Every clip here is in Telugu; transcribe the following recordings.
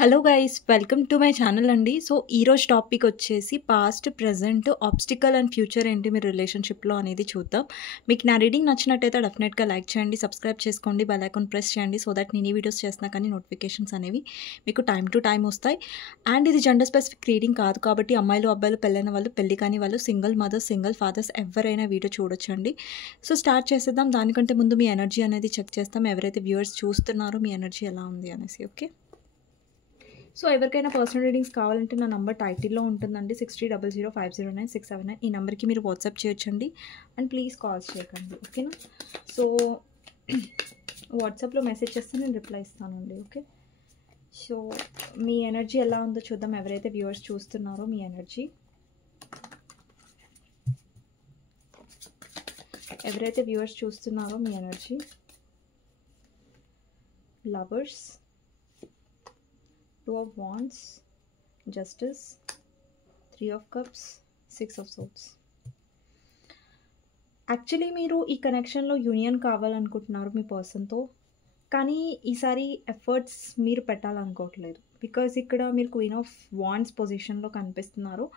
Hello guys welcome to my channel అండి. సో ఈరోజు టాపిక్ వచ్చేసి past, present, obstacle and future ఏంటి మీ రిలేషన్షిప్లో అనేది చూద్దాం. మీకు నా రీడింగ్ నచ్చినట్టయితే డెఫినెట్గా లైక్ చేయండి, సబ్స్క్రైబ్ చేసుకోండి, బెల్ ఐకాన్ ప్రెస్ చేయండి. సో దట్ నేను ఈ వీడియోస్ చేస్తున్నా కానీ నోటిఫికేషన్స్ అనేవి మీకు టైం టు టైం వస్తాయి. అండ్ ఇది జెండర్ స్పెసిఫిక్ రీడింగ్ కాదు కాబట్టి అమ్మాయిలు అబ్బాయిలు పెళ్ళైన వాళ్ళు, పెళ్ళి కాని వాళ్ళు, సింగిల్ మదర్స్, సింగిల్ ఫాదర్స్ ఎవరైనా వీడియో చూడొచ్చండి. సో స్టార్ట్ చేసేద్దాం. దానికంటే ముందు మీ ఎనర్జీ అనేది చెక్ చేస్తాం. ఎవరైతే వ్యూవర్స్ చూస్తున్నారో మీ ఎనర్జీ ఎలా ఉంది అనేసి. ఓకే, సో ఎవరికైనా పర్సనల్ రీడింగ్స్ కావాలంటే నా నంబర్ టైటిల్లో ఉంటుందండి, 6300509679. ఈ నెంబర్కి మీరు వాట్సాప్ చేయొచ్చండి అండ్ ప్లీజ్ కాల్స్ చేయకండి. ఓకేనా? సో వాట్సాప్లో మెసేజ్ చేస్తే నేను రిప్లై ఇస్తానండి. ఓకే, సో మీ ఎనర్జీ ఎలా ఉందో చూద్దాం. ఎవరైతే వ్యూవర్స్ చూస్తున్నారో మీ ఎనర్జీ, ఎవరైతే వ్యూవర్స్ చూస్తున్నారో మీ energy. Lovers, Two of Wands, Justice, Three of Cups, Six of Swords. Actually మీరు ఈ కనెక్షన్లో యూనియన్ కావాలనుకుంటున్నారు మీ పర్సన్తో, కానీ ఈసారి ఎఫర్ట్స్ మీరు పెట్టాలనుకోవట్లేదు. బికాజ్ ఇక్కడ మీరు క్వీన్ ఆఫ్ వాండ్స్ పొజిషన్లో కనిపిస్తున్నారు.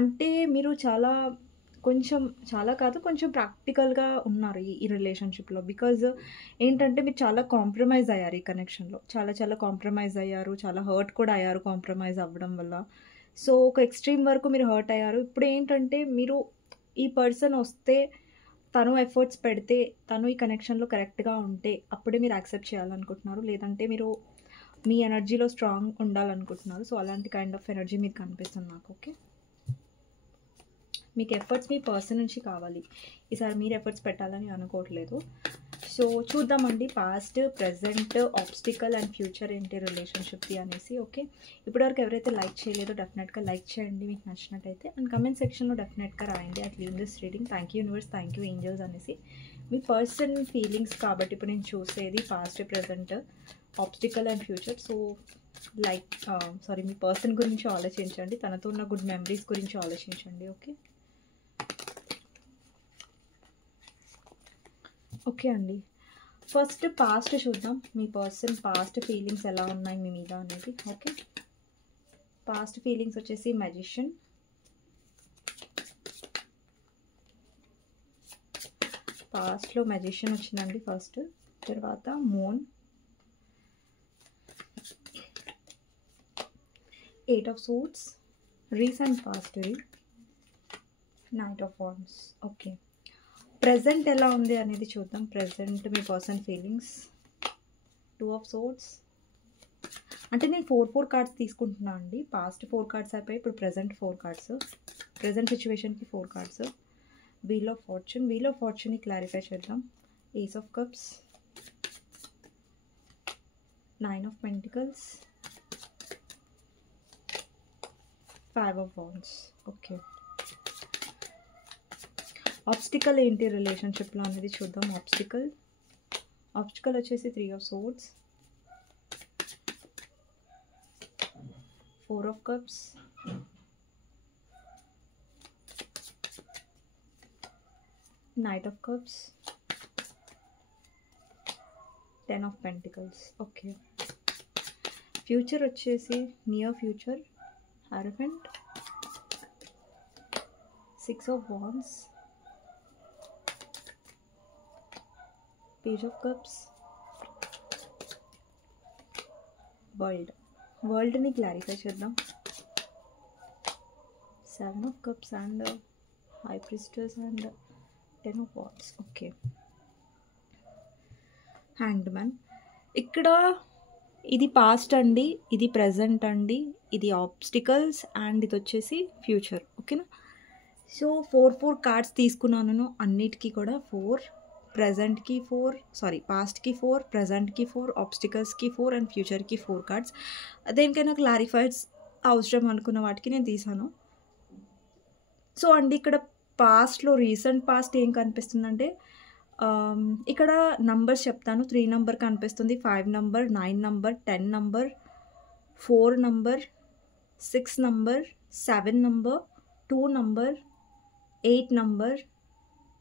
అంటే మీరు కొంచెం ప్రాక్టికల్గా ఉన్నారు ఈ రిలేషన్షిప్లో. బికాజ్ ఏంటంటే మీరు చాలా కాంప్రమైజ్ అయ్యారు ఈ కనెక్షన్లో, చాలా కాంప్రమైజ్ అయ్యారు, చాలా హర్ట్ కూడా అయ్యారు కాంప్రమైజ్ అవ్వడం వల్ల. సో ఒక ఎక్స్ట్రీమ్ వరకు మీరు హర్ట్ అయ్యారు. ఇప్పుడు ఏంటంటే మీరు ఈ పర్సన్ వస్తే, తను ఎఫర్ట్స్ పెడితే, తను ఈ కనెక్షన్లో కరెక్ట్గా ఉంటే అప్పుడే మీరు యాక్సెప్ట్ చేయాలనుకుంటున్నారు. లేదంటే మీరు మీ ఎనర్జీలో స్ట్రాంగ్ ఉండాలనుకుంటున్నారు. సో అలాంటి కైండ్ ఆఫ్ ఎనర్జీ మీకు కనిపిస్తుంది నాకు. ఓకే, మీకు ఎఫర్ట్స్ మీ పర్సన్ నుంచి కావాలి. ఈసారి మీరు ఎఫర్ట్స్ పెట్టాలని అనుకోవట్లేదు. సో చూద్దామండి past, present, obstacle and future ఏంటి రిలేషన్షిప్ది అనేసి. ఓకే, ఇప్పటివరకు ఎవరైతే లైక్ చేయలేదో డెఫినెట్గా లైక్ చేయండి మీకు నచ్చినట్టయితే. అండ్ కమెంట్ సెక్షన్లో డెఫినెట్గా రాయండి at leave this reading. Thank you universe, thank you angels అనేసి. మీ పర్సన్ ఫీలింగ్స్ కాబట్టి ఇప్పుడు నేను చూసేది past, present, obstacle and future. So me person గురించి ఆలోచించండి, తనతో ఉన్న గుడ్ మెమరీస్ గురించి ఆలోచించండి. ఓకే అండి, ఫస్ట్ పాస్ట్ చూద్దాం. మీ పర్సన్ పాస్ట్ ఫీలింగ్స్ ఎలా ఉన్నాయి మీ మీద అనేది. ఓకే, పాస్ట్ ఫీలింగ్స్ వచ్చేసి మ్యాజిషియన్, పాస్ట్లో మ్యాజిషియన్ వచ్చిందండి ఫస్ట్. తర్వాత moon, 8 of Swords, recent past, knight of wands. Okay, present ఎలా ఉంది అనేది చూద్దాం. Present me person feelings, 2 of Swords. అంటే నేను 4 కార్డ్స్ తీసుకుంటున్నాను అండి. పాస్ట్ 4 కార్డ్స్ అయిపోయి ఇప్పుడు ప్రెజెంట్ 4 కార్డ్స్, ప్రెజెంట్ సిచ్యువేషన్కి 4 కార్డ్స్. వీల్ ఆఫ్ ఫార్చ్యూన్ని క్లారిఫై చేద్దాం. Ace of cups, 9 of Pentacles, 5 of Wands. Okay, obstacle ఏంటి రిలేషన్షిప్లో అనేది చూద్దాం. ఆబ్స్టికల్ వచ్చేసి 3 of Swords, 4 of Cups, Knight of Cups, 10 of Pentacles. Okay, future వచ్చేసి near future, Hierophant, 6 of Wands, Page of Cups, వరల్డ్ని క్లారిఫై చేద్దాం. 7 of Cups and High Priestess and 10 of Wands. Okay, hanged man. ఇక్కడ ఇది పాస్ట్ అండి, ఇది ప్రెజెంట్ అండి, ఇది ఆబ్స్టికల్స్ అండ్ ఇది వచ్చేసి ఫ్యూచర్. ఓకేనా? సో 4 కార్డ్స్ తీసుకున్నాను అన్నిటికీ కూడా. 4, ప్రెజెంట్కి 4, పాస్ట్కి 4, ప్రెజెంట్కి 4, ఆబ్స్టికల్స్కి 4 అండ్ ఫ్యూచర్కి 4 కార్డ్స్. దేనికైనా క్లారిఫైడ్స్ అవసరం అనుకున్న వాటికి నేను తీసాను. సో అండి ఇక్కడ పాస్ట్లో రీసెంట్ పాస్ట్ ఏం కనిపిస్తుందంటే, ఇక్కడ నంబర్స్ చెప్తాను. 3 నెంబర్ కనిపిస్తుంది, 5 number, 9 number, 10 number, 4 number, 6 number, 7 number, 2 number, 8 number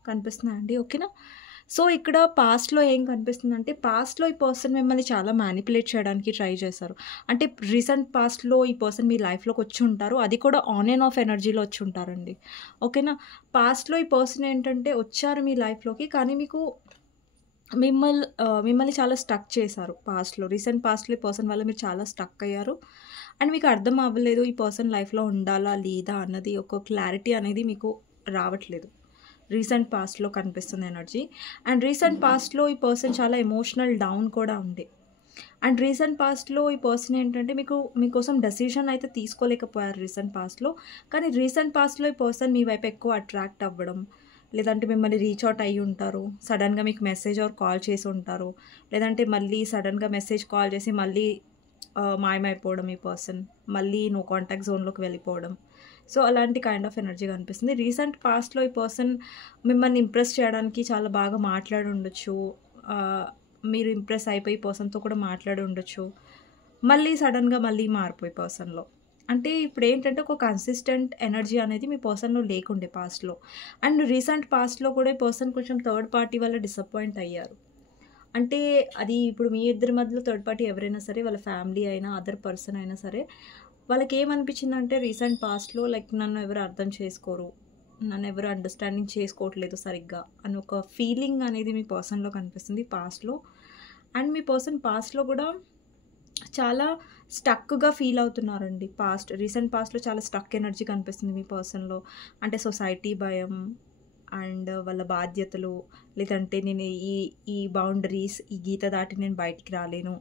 కనిపిస్తున్నాయండి. ఓకేనా? సో, ఇక్కడ పాస్ట్‌లో ఏం కనిపిస్తుందంటే, పాస్ట్‌లో ఈ పర్సన్ మిమ్మల్ని చాలా మ్యానిపులేట్ చేయడానికి ట్రై చేశారు. అంటే రీసెంట్ పాస్ట్‌లో ఈ పర్సన్ మీ లైఫ్‌లోకొచ్చి ఉంటారు. అది కూడా ఆన్ అండ్ ఆఫ్ ఎనర్జీలో వచ్చుంటారండి. ఓకేనా? పాస్ట్‌లో ఈ పర్సన్ ఏంటంటే వచ్చారు మీ లైఫ్‌లోకి, కానీ మీకు మిమ్మల్ని చాలా స్టక్ చేశారు పాస్ట్‌లో. రీసెంట్ పాస్ట్‌లో ఈ పర్సన్ వల్ల మీరు చాలా స్టక్ అయ్యారు. అండ్ మీకు అర్థం అవ్వలేదు ఈ పర్సన్ లైఫ్‌లో ఉండాలా? లేదా? అన్నది ఒక క్లారిటీ అనేది మీకు రావట్లేదు. రీసెంట్ పాస్ట్‌లో కనిపిస్తుంది ఎనర్జీ. అండ్ రీసెంట్ పాస్ట్‌లో ఈ పర్సన్ చాలా ఎమోషనల్ డౌన్ కూడా ఉండే. అండ్ రీసెంట్ పాస్ట్‌లో ఈ పర్సన్ ఏంటంటే మీకోసం డెసిషన్ అయితే తీసుకోలేకపోయారు రీసెంట్ పాస్ట్‌లో. కానీ రీసెంట్ పాస్ట్‌లో ఈ పర్సన్ మీ వైపు ఎక్కువ అట్రాక్ట్ అవ్వడం, లేదంటే మిమ్మల్ని రీచ్ ఔట్ అయ్యి ఉంటారు. సడెన్‌గా మీకు మెసేజ్ ఆర్ కాల్ చేసి ఉంటారు. లేదంటే మళ్ళీ సడెన్‌గా మెసేజ్, కాల్ చేసి మళ్ళీ మాయమైపోవడం ఈ పర్సన్. మళ్ళీ నో కాంటాక్ట్ జోన్‌లోకి వెళ్ళిపోవడం. సో, అలాంటి కైండ్ ఆఫ్ ఎనర్జీ కనిపిస్తుంది. రీసెంట్ పాస్ట్‌లో ఈ పర్సన్ మిమ్మల్ని ఇంప్రెస్ చేయడానికి చాలా బాగా మాట్లాడి ఉండొచ్చు. ఆహ్, మీరు ఇంప్రెస్ అయిపోయి పర్సన్‌తో కూడా మాట్లాడి ఉండొచ్చు. మళ్ళీ సడెన్‌గా మళ్ళీ మారిపోయి పర్సన్‌లో. అంటే ఇప్పుడేంటంటే ఒక కన్సిస్టెంట్ ఎనర్జీ అనేది మీ పర్సన్‌లో లేకుండే పాస్ట్‌లో. అండ్ రీసెంట్ పాస్ట్‌లో కూడా ఈ పర్సన్ కొంచెం థర్డ్ పార్టీ వల్ల డిసప్పాయింట్ అయ్యారు. అంటే అది ఇప్పుడు మీ ఇద్దరి మధ్యలో థర్డ్ పార్టీ ఎవరైనా సరే, వాళ్ళ ఫ్యామిలీ అయినా, అదర్ పర్సన్ అయినా సరే, వాళ్ళకేమనిపించిందంటే రీసెంట్ పాస్ట్‌లో లైక్ నన్ను ఎవరు అర్థం చేసుకోరు. నన్నెవరు అండర్‌స్టాండింగ్ చేసుకోవట్లేదు సరిగ్గా అని ఒక ఫీలింగ్ అనేది మీ పర్సన్‌లో కనిపిస్తుంది పాస్ట్‌లో. అండ్ మీ పర్సన్ పాస్ట్‌లో కూడా చాలా స్టక్‌గా ఫీల్ అవుతున్నారండి. రీసెంట్ పాస్ట్‌లో చాలా స్టక్ ఎనర్జీ కనిపిస్తుంది మీ పర్సన్‌లో. అంటే సొసైటీ భయం అండ్ వాళ్ళ బాధ్యతలు, లేదంటే నేను ఈ ఈ బౌండరీస్, ఈ గీత దాటి నేను బయటికి రాలేను.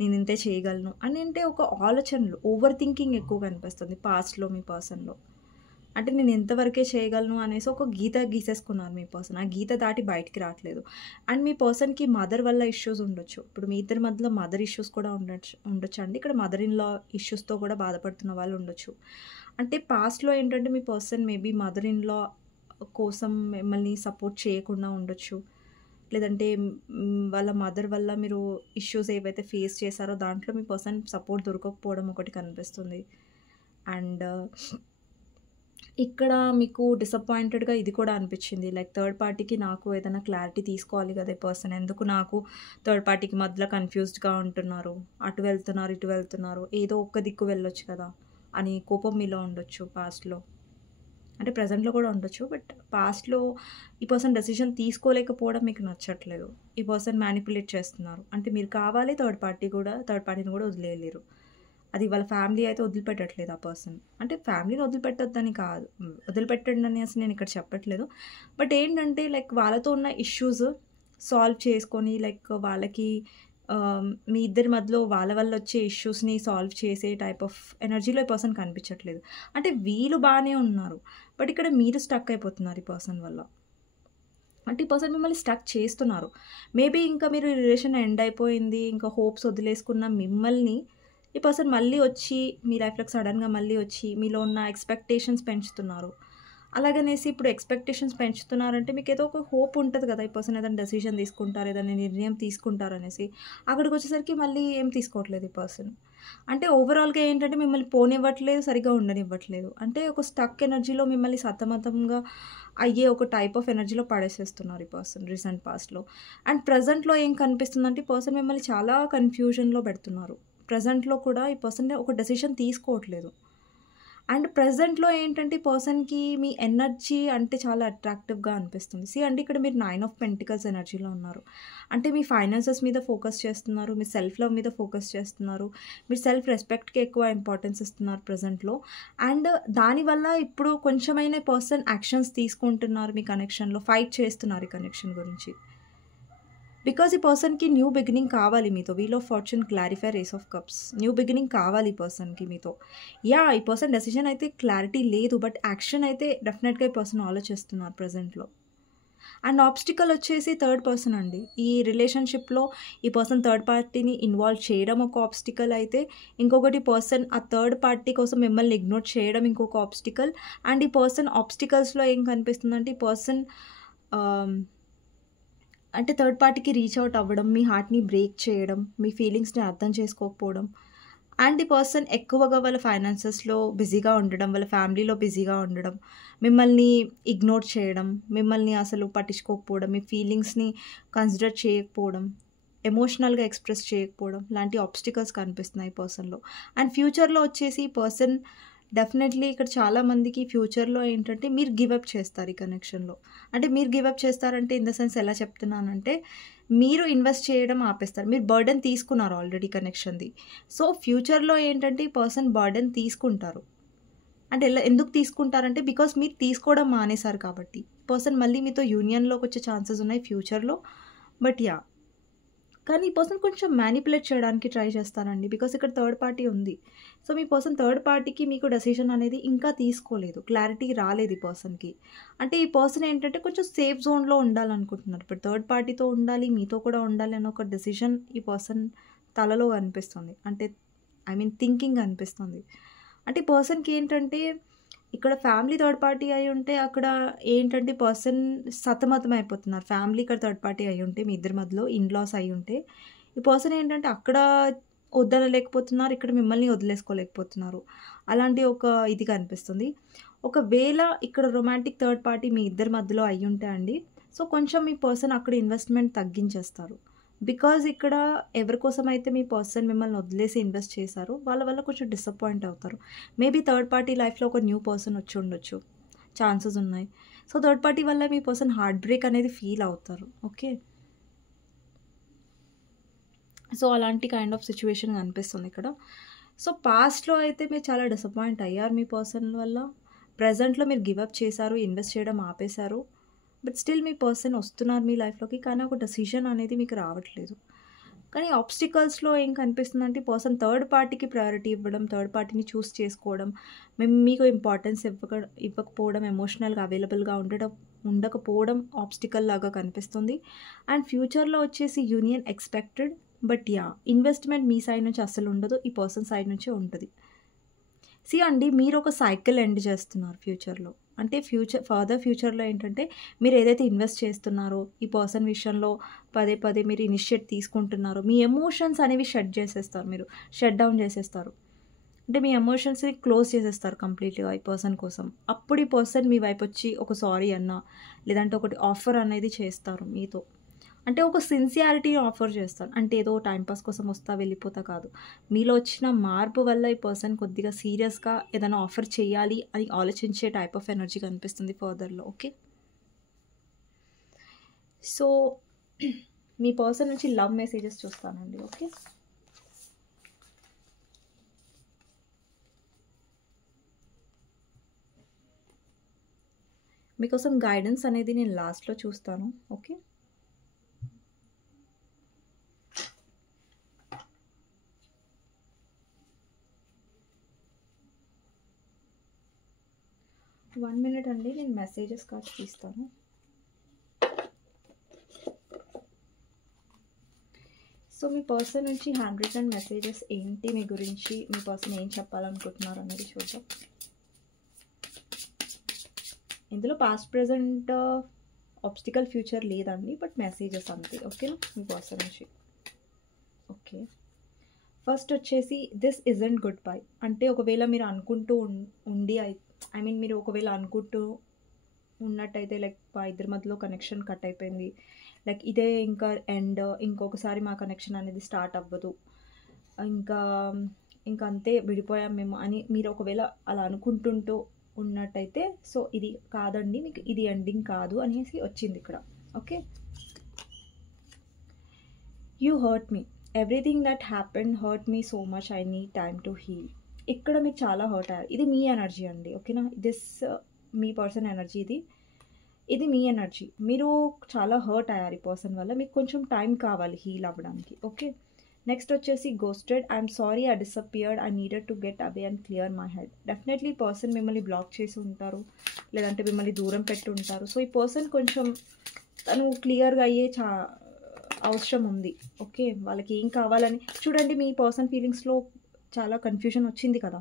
నేను ఇంతే చేయగలను అని అంటే ఒక ఆలోచనలు, ఓవర్ థింకింగ్ ఎక్కువ కనిపిస్తుంది పాస్ట్‌లో మీ పర్సన్‌లో. అంటే నేను ఇంతవరకే చేయగలను అనేసి ఒక గీత గీసేసుకున్నారు మీ పర్సన్. ఆ గీత దాటి బయటికి రావట్లేదు. అండ్ మీ పర్సన్‌కి మదర్ వల్ల ఇష్యూస్ ఉండొచ్చు. ఇప్పుడు మీ ఇద్దరి మధ్యలో మదర్ ఇష్యూస్ కూడా ఉండొచ్చండి. ఇక్కడ మదర్ ఇన్ లా ఇష్యూస్‌తో కూడా బాధపడుతున్న వాళ్ళు ఉండొచ్చు. అంటే పాస్ట్‌లో ఏంటంటే మీ person maybe mother in law కోసం మిమ్మల్ని సపోర్ట్ చేయకుండా ఉండొచ్చు. లేదంటే వాళ్ళ మదర్ వల్ల మీరు ఇష్యూస్ ఏవైతే ఫేస్ చేశారో దాంట్లో మీ పర్సన్ సపోర్ట్ దొరకకపోవడం ఒకటి కనిపిస్తుంది. అండ్ ఇక్కడ మీకు డిసప్పాయింటెడ్‌గా ఇది కూడా అనిపిచ్చింది. లైక్ థర్డ్ పార్టీకి నాకు ఏదైనా క్లారిటీ తీసుకోవాలి గదా! ఈ పర్సన్ ఎందుకు నాకు థర్డ్ పార్టీకి మధ్యలో కన్‌ఫ్యూజ్డ్‌గా ఉంటున్నారు. అటు వెళ్తున్నారు, ఇటు వెళ్తున్నారు. ఏదో ఒక్క దిక్కు వెళ్ళొచ్చు కదా! అని కోపం మీలో ఉండొచ్చు పాస్ట్‌లో. అంటే ప్రెజెంట్‌లో కూడా ఉండొచ్చు. బట్ పాస్ట్‌లో ఈ పర్సన్ డెసిషన్ తీసుకోలేకపోవడం మీకు నచ్చట్లేదు. ఈ పర్సన్ మ్యానిపులేట్ చేస్తున్నారు. అంటే మీరు కావాలి థర్డ్ పార్టీని కూడా వదిలేయలేరు. అది వాళ్ళ ఫ్యామిలీ అయితే వదిలిపెట్టట్లేదు ఆ పర్సన్. అంటే ఫ్యామిలీని వదిలిపెట్టొద్దని కాదు. వదిలిపెట్టండి అనేసి నేను ఇక్కడ చెప్పట్లేదు. బట్ ఏంటంటే లైక్ వాళ్ళతో ఉన్న ఇష్యూస్ సాల్వ్ చేసుకొని లైక్ వాళ్ళకి మీ ఇద్దరి మధ్యలో వాళ్ళ వల్ల వచ్చే ఇష్యూస్‌ని సాల్వ్ చేసే టైప్ ఆఫ్ ఎనర్జీలో ఈ పర్సన్ కనిపించట్లేదు. అంటే వీళ్ళు బానే ఉన్నారు. బట్ ఇక్కడ మీరు స్టక్ అయిపోతున్నారు ఈ పర్సన్ వల్ల. అంటే ఈ పర్సన్ మిమ్మల్ని స్టక్ చేస్తున్నారు. మేబీ ఇంకా మీరు రిలేషన్ ఎండ్ అయిపోయింది. ఇంకా హోప్స్ వదిలేసుకున్న మిమ్మల్ని ఈ పర్సన్ మళ్ళీ వచ్చి మీ లైఫ్‌లోకి సడెన్‌గా మళ్ళీ వచ్చి మీలో ఉన్న ఎక్స్‌పెక్టేషన్స్ పెంచుతున్నారు. అలాగనేసి ఇప్పుడు ఎక్స్‌పెక్టేషన్స్ పెంచుతున్నారంటే మీకేదో ఒక హోప్ ఉంటది కదా! ఈ పర్సన్ ఏదైనా డెసిషన్ తీసుకుంటారు, ఏదైనా నిర్ణయం తీసుకుంటారనేసి. అక్కడికొచ్చేసరికి మళ్ళీ ఏం తీసుకోవట్లేదు ఈ పర్సన్. అంటే ఓవరాల్‌గా ఏంటంటే మిమ్మల్ని పోనివ్వట్లేదు, సరిగ్గా ఉండనివ్వట్లేదు. అంటే ఒక స్టక్ ఎనర్జీలో మిమ్మల్ని సతమతంగా అయ్యే ఒక టైప్ ఆఫ్ ఎనర్జీలో పడేసేస్తున్నారు ఈ పర్సన్ రీసెంట్ పాస్ట్‌లో. అండ్ ప్రెజెంట్‌లో ఏం కనిపిస్తుందంటే ఈ పర్సన్ మిమ్మల్ని చాలా కన్‌ఫ్యూజన్‌లో పెడుతున్నారు. ప్రెజెంట్‌లో కూడా ఈ పర్సన్ ఒక డెసిషన్ తీసుకోవట్లేదు. అండ్ ప్రెజెంట్‌లో ఏంటంటే ఈ పర్సన్‌కి మీ ఎనర్జీ అంటే చాలా అట్రాక్టివ్‌గా అనిపిస్తుంది. అంటే ఇక్కడ మీరు 9 ఆఫ్ పెంటికల్స్ ఎనర్జీలో ఉన్నారు. అంటే మీ ఫైనాన్సెస్ మీద ఫోకస్ చేస్తున్నారు. మీ సెల్ఫ్ లవ్ మీద ఫోకస్ చేస్తున్నారు. మీరు సెల్ఫ్ రెస్పెక్ట్‌కి ఎక్కువ ఇంపార్టెన్స్ ఇస్తున్నారు ప్రెజెంట్‌లో. అండ్ దానివల్ల ఇప్పుడు కొంచెమైనా పర్సన్ యాక్షన్స్ తీసుకుంటున్నారు మీ కనెక్షన్‌లో. ఫైట్ చేస్తున్నారు ఈ కనెక్షన్ గురించి. బికాజ్ ఈ పర్సన్‌కి న్యూ బిగినింగ్ కావాలి మీతో. Wheel of fortune clarify ace of cups. New beginning కావాలి ఈ పర్సన్‌కి మీతో. ఈ పర్సన్ డెసిషన్ అయితే క్లారిటీ లేదు. బట్ యాక్షన్ అయితే డెఫినెట్‌గా ఈ పర్సన్ ఆలోచిస్తున్నారు ప్రెజెంట్‌లో. అండ్ ఆబ్స్టికల్ వచ్చేసి థర్డ్ పర్సన్ అండి. ఈ రిలేషన్‌షిప్‌లో ఈ పర్సన్ థర్డ్ పార్టీని ఇన్వాల్వ్ చేయడం ఒక ఆబ్స్టికల్ అయితే, ఇంకొకటి పర్సన్ ఆ థర్డ్ పార్టీ కోసం మిమ్మల్ని ఇగ్నోర్ చేయడం ఇంకొక ఆబ్స్టికల్. అండ్ ఈ పర్సన్ ఆబ్స్టికల్స్‌లో ఏం కనిపిస్తుందంటే ఈ పర్సన్ ఆహ్ అంటే థర్డ్ పార్టీకి రీచ్ ఔట్ అవ్వడం, మీ హార్ట్‌ని బ్రేక్ చేయడం, మీ ఫీలింగ్స్‌ని అర్థం చేసుకోకపోవడం. అండ్ ది పర్సన్ ఎక్కువగా వాళ్ళ ఫైనాన్సెస్లో బిజీగా ఉండడం, వాళ్ళ ఫ్యామిలీలో బిజీగా ఉండడం, మిమ్మల్ని ఇగ్నోర్ చేయడం, మిమ్మల్ని అసలు పట్టించుకోకపోవడం, మీ ఫీలింగ్స్ని కన్సిడర్ చేయకపోవడం, ఎమోషనల్గా ఎక్స్ప్రెస్ చేయకపోవడం లాంటి ఆబ్స్టికల్స్ కనిపిస్తున్నాయి ఈ పర్సన్లో. అండ్ ఫ్యూచర్లో వచ్చేసి ఈ పర్సన్ డెఫినెట్లీ ఇక్కడ చాలామందికి ఫ్యూచర్లో ఏంటంటే మీరు గివప్ చేస్తారు ఈ కనెక్షన్లో. అంటే మీరు గివప్ చేస్తారంటే ఇన్ ద సెన్స్ ఎలా చెప్తున్నానంటే, మీరు ఇన్వెస్ట్ చేయడం ఆపేస్తారు. మీరు బర్డెన్ తీసుకున్నారు ఆల్రెడీ కనెక్షన్ది. సో ఫ్యూచర్లో ఏంటంటే ఈ పర్సన్ బర్డెన్ తీసుకుంటారు. అంటే ఎందుకు తీసుకుంటారంటే బికాస్ మీరు తీసుకోవడం మానేశారు కాబట్టి. పర్సన్ మళ్ళీ మీతో యూనియన్లోకి వచ్చే ఛాన్సెస్ ఉన్నాయి ఫ్యూచర్లో. బట్ యా, కానీ ఈ పర్సన్ కొంచెం మ్యానిపులేట్ చేయడానికి ట్రై చేస్తారండి, బికాస్ ఇక్కడ థర్డ్ పార్టీ ఉంది. సో మీ పర్సన్ థర్డ్ పార్టీకి మీకు డెసిషన్ అనేది ఇంకా తీసుకోలేదు, క్లారిటీ రాలేదు ఈ పర్సన్కి. అంటే ఈ పర్సన్ ఏంటంటే కొంచెం సేఫ్ జోన్లో ఉండాలనుకుంటున్నారు. ఇప్పుడు థర్డ్ పార్టీతో ఉండాలి, మీతో కూడా ఉండాలి అన్న ఒక డెసిషన్ ఈ పర్సన్ తలలో అనిపిస్తుంది. అంటే థింకింగ్ అనిపిస్తుంది. అంటే పర్సన్కి ఏంటంటే ఇక్కడ ఫ్యామిలీ థర్డ్ పార్టీ అయి ఉంటే అక్కడ ఏంటంటే పర్సన్ సతమతం అయిపోతున్నారు. ఫ్యామిలీ ఇక్కడ థర్డ్ పార్టీ అయి ఉంటే, మీ ఇద్దరి మధ్యలో ఇన్లాస్ అయి ఉంటే, ఈ పర్సన్ ఏంటంటే అక్కడ వదలలేకపోతున్నారు, ఇక్కడ మిమ్మల్ని వదిలేసుకోలేకపోతున్నారు. అలాంటి ఒక ఇది కనిపిస్తుంది. ఒకవేళ ఇక్కడ రొమాంటిక్ థర్డ్ పార్టీ మీ ఇద్దరి మధ్యలో అయి ఉంటే అండి, సో కొంచెం మీ పర్సన్ అక్కడ ఇన్వెస్ట్మెంట్ తగ్గించేస్తారు. బికాజ్ ఇక్కడ ఎవరి కోసం అయితే మీ పర్సన్ మిమ్మల్ని వదిలేసి ఇన్వెస్ట్ చేశారో వాళ్ళ వల్ల కొంచెం డిసప్పాయింట్ అవుతారు. మేబీ థర్డ్ పార్టీ లైఫ్లో ఒక న్యూ పర్సన్ వచ్చి ఉండొచ్చు, ఛాన్సెస్ ఉన్నాయి. సో థర్డ్ పార్టీ వల్ల మీ పర్సన్ హార్ట్ బ్రేక్ అనేది ఫీల్ అవుతారు. ఓకే, సో అలాంటి కైండ్ ఆఫ్ సిచ్యువేషన్ కనిపిస్తుంది ఇక్కడ. సో పాస్ట్లో అయితే మీరు చాలా డిసప్పాయింట్ అయ్యారు మీ పర్సన్ వల్ల. ప్రజెంట్లో మీరు గివప్ చేశారు, ఇన్వెస్ట్ చేయడం ఆపేశారు. బట్ స్టిల్ మీ పర్సన్ వస్తున్నారు మీ లైఫ్లోకి, కానీ ఒక డెసిషన్ అనేది మీకు రావట్లేదు. కానీ ఆబ్స్టికల్స్లో ఏం కనిపిస్తుందంటే పర్సన్ థర్డ్ పార్టీకి ప్రయారిటీ ఇవ్వడం, థర్డ్ పార్టీని చూస్ చేసుకోవడం, మీకు ఇంపార్టెన్స్ ఇవ్వకపోవడం, ఎమోషనల్గా అవైలబుల్గా ఉండకపోవడం ఆబ్స్టికల్ లాగా కనిపిస్తుంది. అండ్ ఫ్యూచర్లో వచ్చేసి union expected. But yeah, investment me side నుంచి అస్సలు ఉండదు, ఈ పర్సన్ సైడ్ నుంచే ఉంటుంది. అండి, మీరు ఒక సైకిల్ ఎండ్ చేస్తున్నారు ఫ్యూచర్లో. అంటే ఫర్దర్ ఫ్యూచర్లో ఏంటంటే మీరు ఏదైతే ఇన్వెస్ట్ చేస్తున్నారో ఈ పర్సన్ విషయంలో పదే పదే మీరు ఇనిషియేట్ తీసుకుంటున్నారో, మీ ఎమోషన్స్ అనేవి మీరు షట్ డౌన్ చేసేస్తారు. అంటే మీ ఎమోషన్స్ని క్లోజ్ చేసేస్తారు కంప్లీట్గా ఈ పర్సన్ కోసం. అప్పుడు ఈ పర్సన్ మీ వైపు వచ్చి ఒక సారీ అన్నా, లేదంటే ఒకటి ఆఫర్ అనేది చేస్తారు మీతో. అంటే ఒక సిన్సియారిటీని ఆఫర్ చేస్తారు. అంటే ఏదో టైంపాస్ కోసం వస్తా వెళ్ళిపోతా కాదు, మీలో వచ్చిన మార్పు వల్ల ఈ పర్సన్ కొద్దిగా సీరియస్గా ఏదైనా ఆఫర్ చేయాలి అని ఆలోచించే టైప్ ఆఫ్ ఎనర్జీ కనిపిస్తుంది ఫర్దర్లో. ఓకే, సో మీ పర్సన్ నుంచి లవ్ మెసేజెస్ చూస్తానండి. ఓకే, మీకోసం గైడెన్స్ అనేది నేను లాస్ట్లో చూస్తాను. ఓకే, వన్ మినిట్ అండి, నేను మెసేజెస్ కార్డ్ తీస్తాను. సో మీ పర్సన్ నుంచి హ్యాండ్ రిటన్ మెసేజెస్ ఏంటి, మీ గురించి మీ పర్సన్ ఏం చెప్పాలనుకుంటున్నారు అనేది చూద్దాం. ఇందులో పాస్ట్ ప్రజెంట్ ఆబ్స్టికల్ ఫ్యూచర్ లేదండి, బట్ మెసేజెస్ అంతే. ఓకేనా, మీ పర్సన్ నుంచి. ఓకే, ఫస్ట్ వచ్చేసి దిస్ ఇజంట్ గుడ్ బై. అంటే ఒకవేళ మీరు అనుకుంటూ ఉండి మీరు ఒకవేళ అనుకుంటూ ఉన్నట్టయితే లైక్ మా ఇద్దరి మధ్యలో కనెక్షన్ కట్ అయిపోయింది, లైక్ ఇదే ఇంకా ఎండ్, ఇంకొకసారి మా కనెక్షన్ అనేది స్టార్ట్ అవ్వదు, ఇంకా అంతే విడిపోయాం మేము అని మీరు ఒకవేళ అలా అనుకుంటుంటూ ఉన్నట్టయితే, సో ఇది కాదండి, మీకు ఇది ఎండింగ్ కాదు అనేసి వచ్చింది ఇక్కడ. Okay, you hurt me, everything that happened hurt me so much, I need time to heal. ఇక్కడ మీకు చాలా హర్ట్ అయ్యారు. ఇది మీ ఎనర్జీ అండి. ఓకేనా, మీ పర్సన్ ఎనర్జీ ఇది మీ ఎనర్జీ. మీరు చాలా హర్ట్ అయ్యారు ఈ పర్సన్ వల్ల, మీకు కొంచెం టైం కావాలి హీల్ అవ్వడానికి. ఓకే, నెక్స్ట్ వచ్చేసి ghosted, I'm sorry I disappeared, I needed to get away and clear my head. Definitely ఈ పర్సన్ మిమ్మల్ని బ్లాక్ చేసి ఉంటారు, లేదంటే మిమ్మల్ని దూరం పెట్టి ఉంటారు. సో ఈ పర్సన్ కొంచెం తను క్లియర్గా అయ్యే అవసరం ఉంది. ఓకే, వాళ్ళకి ఏం కావాలని చూడండి. మీ పర్సన్ ఫీలింగ్స్లో చాలా కన్ఫ్యూజన్ వచ్చింది కదా,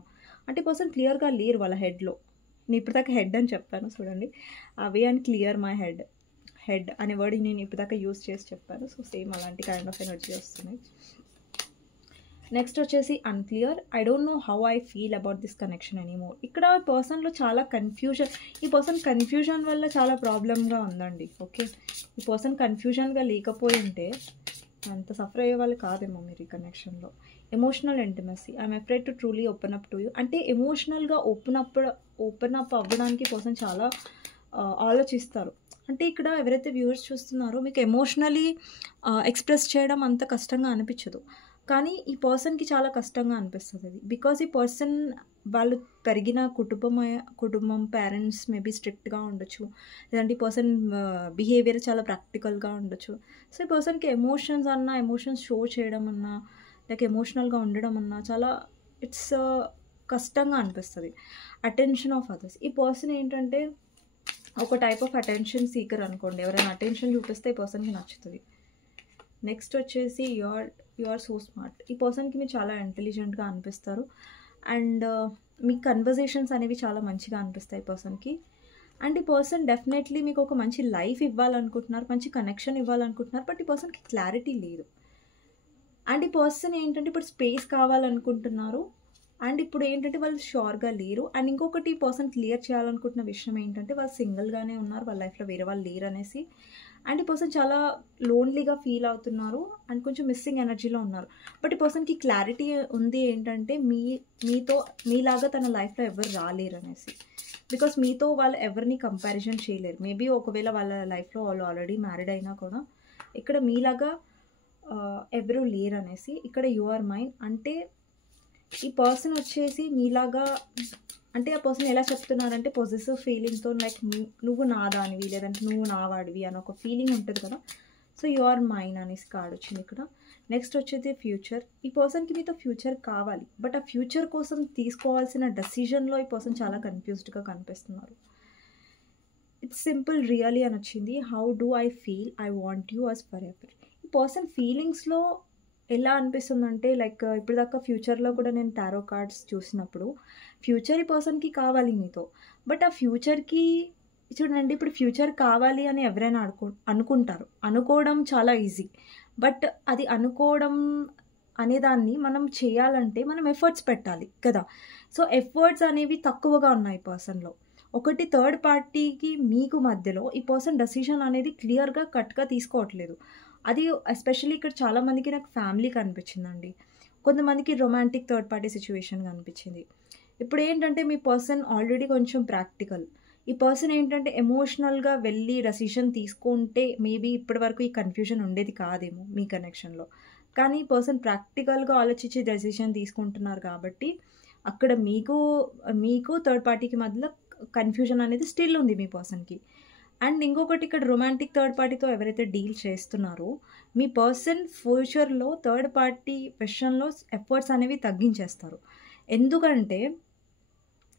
అంటే పర్సన్ క్లియర్గా లేరు వాళ్ళ హెడ్లో. నేను ఇప్పటిదాకా హెడ్ అని చెప్పాను చూడండి, అవే అండ్ క్లియర్ మై హెడ్ అనే వర్డ్ నేను ఇప్పటిదాకా యూజ్ చేసి చెప్పాను. సో సేమ్ అలాంటి కైండ్ ఆఫ్ ఎనర్జీ వస్తున్నాయి. నెక్స్ట్ వచ్చేసి unclear. I don't know how I feel about this connection anymore. ఇక్కడ పర్సన్‌లో చాలా కన్‌ఫ్యూజన్, ఈ పర్సన్ కన్‌ఫ్యూజన్ వల్ల చాలా ప్రాబ్లమ్‌గా ఉందండి. ఓకే. ఈ పర్సన్ కన్‌ఫ్యూజన్‌గా లేకపోయుంటే అంత సఫర్ అయ్యేవాళ్ళు కాదేమో మీరు ఈ కనెక్షన్‌లో. Emotional intimacy. I'm afraid to truly open up to you. అంటే ఎమోషనల్‌గా ఓపెన్ అప్ అవ్వడానికి పర్సన్ చాలా ఆలోచిస్తారు. అంటే ఇక్కడ ఎవరైతే వ్యూవర్స్ చూస్తున్నారో మీకు ఎమోషనలీ ఎక్స్‌ప్రెస్ చేయడం అంత కష్టంగా అనిపించదు. కానీ ఈ పర్సన్‌కి చాలా కష్టంగా అనిపిస్తది అది. బికాజ్ ఈ పర్సన్ వాళ్ళు పెరిగిన కుటుంబం పేరెంట్స్ మేబీ స్ట్రిక్ట్‌గా ఉండొచ్చు. లేదంటే ఈ పర్సన్ బిహేవియర్ చాలా ప్రాక్టికల్‌గా ఉండొచ్చు. సో, ఈ పర్సన్‌కి ఎమోషన్స్ షో చేయడం అన్నా, లైక్ ఎమోషనల్‌గా ఉండడం అన్నా చాలా ఇట్స్ కష్టంగా అనిపిస్తది. Attention of others. ఈ పర్సన్ ఏంటంటే ఒక టైప్ ఆఫ్ అటెన్షన్ సీకర్ అనుకోండి. ఎవరైనా అటెన్షన్ చూపిస్తే ఈ పర్సన్‌కి నచ్చుతది. నెక్స్ట్ వచ్చేసి యు ఆర్ సో స్మార్ట్. ఈ పర్సన్‌కి మీరు చాలా ఇంటెలిజెంట్‌గా అనిపిస్తారు. అండ్ మీ కన్వర్జేషన్స్ అనేవి చాలా మంచిగా అనిపిస్తాయి ఈ పర్సన్‌కి. అండ్ ఈ పర్సన్ డెఫినెట్లీ మీకు ఒక మంచి లైఫ్ ఇవ్వాలనుకుంటున్నారు, మంచి కనెక్షన్ ఇవ్వాలనుకుంటున్నారు. బట్ ఈ పర్సన్‌కి క్లారిటీ లేదు. అండ్ ఈ పర్సన్ ఏంటంటే ఇప్పుడు స్పేస్ కావాలనుకుంటున్నారు. అండ్ ఇప్పుడు ఏంటంటే వాళ్ళు ష్యూర్‌గా లేరు. అండ్ ఇంకొకటి ఈ పర్సన్ క్లియర్ చేయాలనుకుంటున్న విషయం ఏంటంటే వాళ్ళు సింగిల్‌గానే ఉన్నారు. వాళ్ళ లైఫ్‌లో వేరే వాళ్ళు లేరనేసి. అండ్ ఈ పర్సన్ చాలా లోన్లీగా ఫీల్ అవుతున్నారు. అండ్ కొంచెం మిస్సింగ్ ఎనర్జీలో ఉన్నారు. బట్ ఈ పర్సన్‌కి క్లారిటీ ఉంది ఏంటంటే మీలాగా తన లైఫ్‌లో ఎవరు రాలేరనేసి. బికాస్ మీతో వాళ్ళు ఎవరిని కంపారిజన్ చేయలేరు. మేబీ ఒకవేళ వాళ్ళ లైఫ్‌లో వాళ్ళు ఆల్రెడీ మ్యారీడ్ అయినా కూడా ఇక్కడ మీలాగా ఎవరు లేరనేసి. ఇక్కడ యు ఆర్ మైన్ అంటే ఈ పర్సన్ వచ్చేసి మీలాగా అంటే ఆ పర్సన్ ఎలా చెప్తున్నారంటే పొసెసివ్ ఫీలింగ్‌తో లైక్ నువ్వు నా దానివి లేదంటే నువ్వు నా వాడివి అని ఒక ఫీలింగ్ ఉంటది కదా! సో, యు ఆర్ మైన్ అనేసి కార్డ్ వచ్చింది ఇక్కడ. నెక్స్ట్ వచ్చేది ఫ్యూచర్. ఈ పర్సన్‌కి మీతో ఫ్యూచర్ కావాలి. బట్ ఆ ఫ్యూచర్ కోసం తీసుకోవాల్సిన డెసిషన్‌లో ఈ పర్సన్ చాలా కన్‌ఫ్యూజ్డ్‌గా కనిపిస్తున్నారు. ఇట్స్ సింపుల్ రియల్లీ అని వచ్చింది. How do I feel I want you as forever. ఈ పర్సన్ ఫీలింగ్స్‌లో ఎలా అనిపిస్తుందంటే లైక్ ఇప్పటిదాకా ఫ్యూచర్‌లో కూడా నేను టారో కార్డ్స్ చూసినప్పుడు ఫ్యూచర్ ఈ పర్సన్‌కి కావాలి మీతో. బట్ ఆ ఫ్యూచర్‌కి చూడండి ఇప్పుడు ఫ్యూచర్ కావాలి అని ఎవరైనా అనుకుంటారు. అనుకోవడం చాలా ఈజీ. బట్ అది అనుకోవడం అనేదాన్ని మనం చేయాలంటే మనం ఎఫర్ట్స్ పెట్టాలి కదా! సో, ఎఫర్ట్స్ అనేవి తక్కువగా ఉన్నాయి ఈ పర్సన్‌లో. ఒకటి థర్డ్ పార్టీకి మీకు మధ్యలో ఈ పర్సన్ డెసిషన్ అనేది క్లియర్‌గా, కట్‌గా తీసుకోవట్లేదు. అది ఎస్పెషల్లీ ఇక్కడ చాలా మందికి నాకు ఫ్యామిలీ కనిపించిందండి. కొంతమందికి రొమాంటిక్ థర్డ్ పార్టీ సిట్యుయేషన్ కనిపించింది. ఇప్పుడు ఏంటంటే మీ పర్సన్ ఆల్రెడీ కొంచెం ప్రాక్టికల్. ఈ పర్సన్ ఏంటంటే ఎమోషనల్‌గా వెళ్ళి డెసిషన్ తీసుకుంటే మేబీ ఇప్పటివరకు ఈ కన్‌ఫ్యూజన్ ఉండేది కాదేమో మీ కనెక్షన్‌లో. కానీ ఈ పర్సన్ ప్రాక్టికల్‌గా ఆలోచించి డెసిషన్ తీసుకుంటున్నారు కాబట్టి అక్కడ మీకు థర్డ్ పార్టీకి మధ్యలో కన్‌ఫ్యూజన్ అనేది స్టిల్ ఉంది మీ పర్సన్‌కి. అండ్ ఇంకొకటి ఇక్కడ రొమాంటిక్ థర్డ్ పార్టీతో ఎవరైతే డీల్ చేస్తున్నారో మీ పర్సన్ ఫ్యూచర్‌లో థర్డ్ పార్టీ విషయంలో ఎఫర్ట్స్ అనేవి తగ్గించేస్తారు. ఎందుకంటే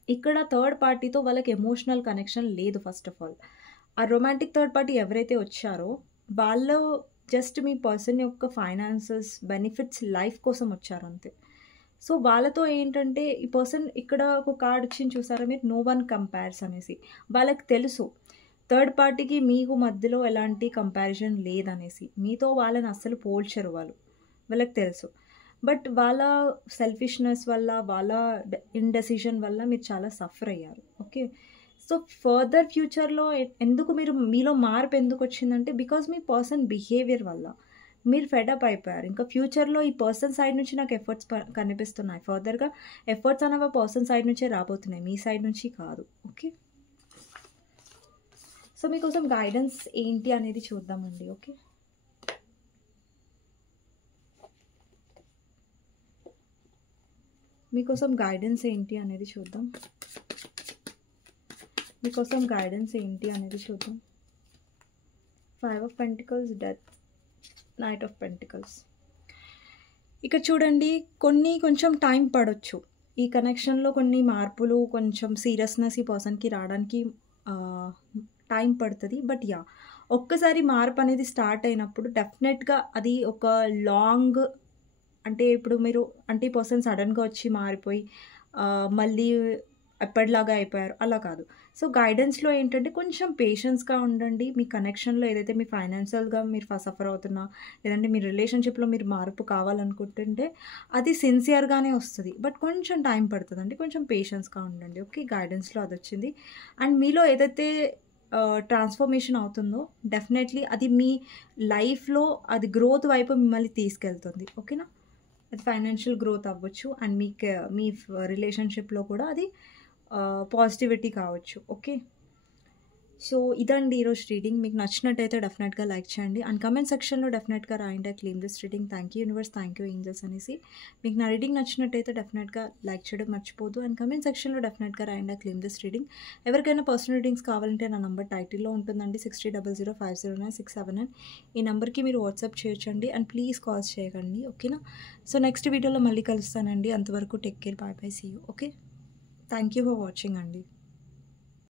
ఇక్కడ థర్డ్ పార్టీతో వాళ్ళకి ఎమోషనల్ కనెక్షన్ లేదు ఫస్ట్ ఆఫ్ ఆల్. ఆ రొమాంటిక్ థర్డ్ పార్టీ ఎవరైతే వచ్చారో వాళ్ళు జస్ట్ మీ పర్సన్ యొక్క ఫైనాన్సెస్, బెనిఫిట్స్, లైఫ్ కోసం వచ్చారు అంతే. సో, వాళ్ళతో ఏంటంటే ఈ పర్సన్ ఇక్కడ ఒక కార్డ్ వచ్చింది చూసారా మీరు నో వన్ కంపేర్స్ అనేసి. వాళ్ళకి తెలుసు థర్డ్ పార్టీకి మీకు మధ్యలో ఎలాంటి కంపారిజన్ లేదనేసి. మీతో వాళ్ళని అస్సలు పోల్చరు వాళ్ళు. వాళ్ళకి తెలుసు. బట్ వాళ్ళ సెల్ఫిష్‌నెస్ వల్ల, వాళ్ళ ఇండెసిషన్ వల్ల మీరు చాలా సఫర్ అయ్యారు. ఓకే. సో, ఫర్దర్ ఫ్యూచర్‌లో ఎందుకు మీలో మార్పు ఎందుకొచ్చిందంటే బికాజ్ మీ పర్సన్ బిహేవియర్ వల్ల. మీరు ఫెడ్ అప్ అయిపోయారు. ఇంకా ఫ్యూచర్‌లో ఈ పర్సన్ సైడ్ నుంచి నాకు ఎఫర్ట్స్ కనిపిస్తున్నాయి. ఫర్దర్‌గా ఎఫర్ట్స్ అనేవి పర్సన్ సైడ్ నుంచే రాబోతున్నాయి. మీ సైడ్ నుంచి కాదు. ఓకే. సో, మీకోసం గైడెన్స్ ఏంటి అనేది చూద్దామండి. ఓకే. మీకోసం గైడెన్స్ ఏంటి అనేది చూద్దాం. మీకోసం గైడెన్స్ ఏంటి అనేది చూద్దాం. 5 of pentacles, death, knight of pentacles. ఇక్కడ చూడండి కొంచెం టైం పడొచ్చు. ఈ కనెక్షన్‌లో కొన్ని మార్పులు, కొంచెం సీరియస్‌నెస్ ఈ పర్సన్‌కి రావడానికి టైం పడతది. But yeah! ఒక్కసారి మార్పు అనేది స్టార్ట్ అయినప్పుడు డెఫినెట్‌గా అది ఒక లాంగ్ అంటే ఇప్పుడు మీరు అంటే ఈ పర్సన్ సడెన్‌గా వచ్చి మారిపోయి మళ్ళీ ఎప్పటిలాగా అయిపోయారు అలా కాదు. సో గైడెన్స్‌లో ఏంటంటే కొంచెం పేషెన్స్‌గా ఉండండి. మీ కనెక్షన్‌లో ఏదైతే మీ ఫైనాన్షియల్‌గా మీరు సఫర్ అవుతున్నా, లేదంటే మీ రిలేషన్‌షిప్‌లో మీరు మార్పు కావాలనుకుంటుంటే అది సిన్సియర్‌గానే వస్తది. బట్ కొంచెం టైం పడతదండి. కొంచెం పేషెన్స్‌గా ఉండండి. ఓకే. గైడెన్స్‌లో అదొచ్చింది. అండ్ మీలో ఏదైతే ట్రాన్స్‌ఫర్మేషన్ అవుతుందో డెఫినైట్‌లీ అది మీ లైఫ్‌లో అది గ్రోత్ వైపు మిమ్మల్ని తీసుకెళ్తుంది. ఓకేనా? అది ఫైనాన్షియల్ గ్రోత్ అవ్వచ్చు. అండ్ మీ రిలేషన్‌షిప్‌లో కూడా అది పాజిటివిటీ కావచ్చు. ఓకే. సో ఇదండి ఈరోజు రీడింగ్. మీకు నచ్చినట్టయితే డెఫినెట్‌గా లైక్ చేయండి. అండ్ కామెంట్ సెక్షన్‌లో డెఫినెట్‌గా రాయండి I claim this reading. Thank you universe, thank you angels అనేసి. మీకు నా రీడింగ్ నచ్చినట్టయితే డెఫినెట్‌గా లైక్ చేయడం మర్చిపోద్దు. అండ్ కామెంట్ సెక్షన్‌లో డెఫినెట్‌గా రాయండి ఐ క్లెయిమ్ దిస్ రీడింగ్. ఎవరికైనా పర్సనల్ రీడింగ్స్ కావాలంటే నా నంబర్ టైటిల్‌లో ఉంటుందండి 6000509679. ఈ నంబర్‌కి మీరు వాట్సాప్ చేయొచ్చండి. అండ్ ప్లీజ్ కాల్స్ చేయకండి. ఓకేనా? సో నెక్స్ట్ వీడియోలో మళ్ళీ కలుస్తానండి. అంతవరకు take care. Bye bye. See you. Okay. Thank you for watching అండి.